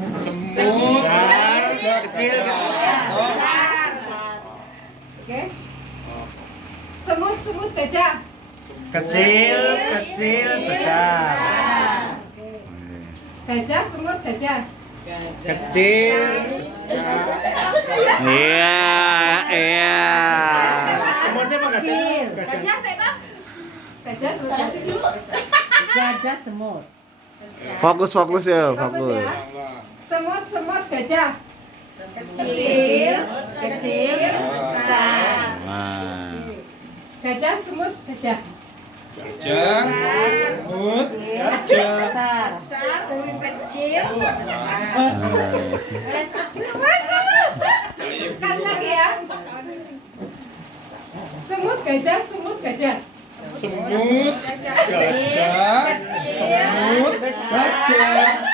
Semut. Kecil. Oke. Semut gajah. Kecil, besar. Gajah, semut, gajah. Kecil. Iya. Semutnya apa gajah? Gajah, saya Gajah, semut. Gajah semut. Fokus ya, Fokus fokus. ya. Semut, gajah. Kecil, besar. Nah. Gajah, semut, gajah. Gajah, semut, gajah. Besar. Kecil. Sekali lagi ya. Semut, gajah, semut, gajah. Semut, gajah, semut, gajah.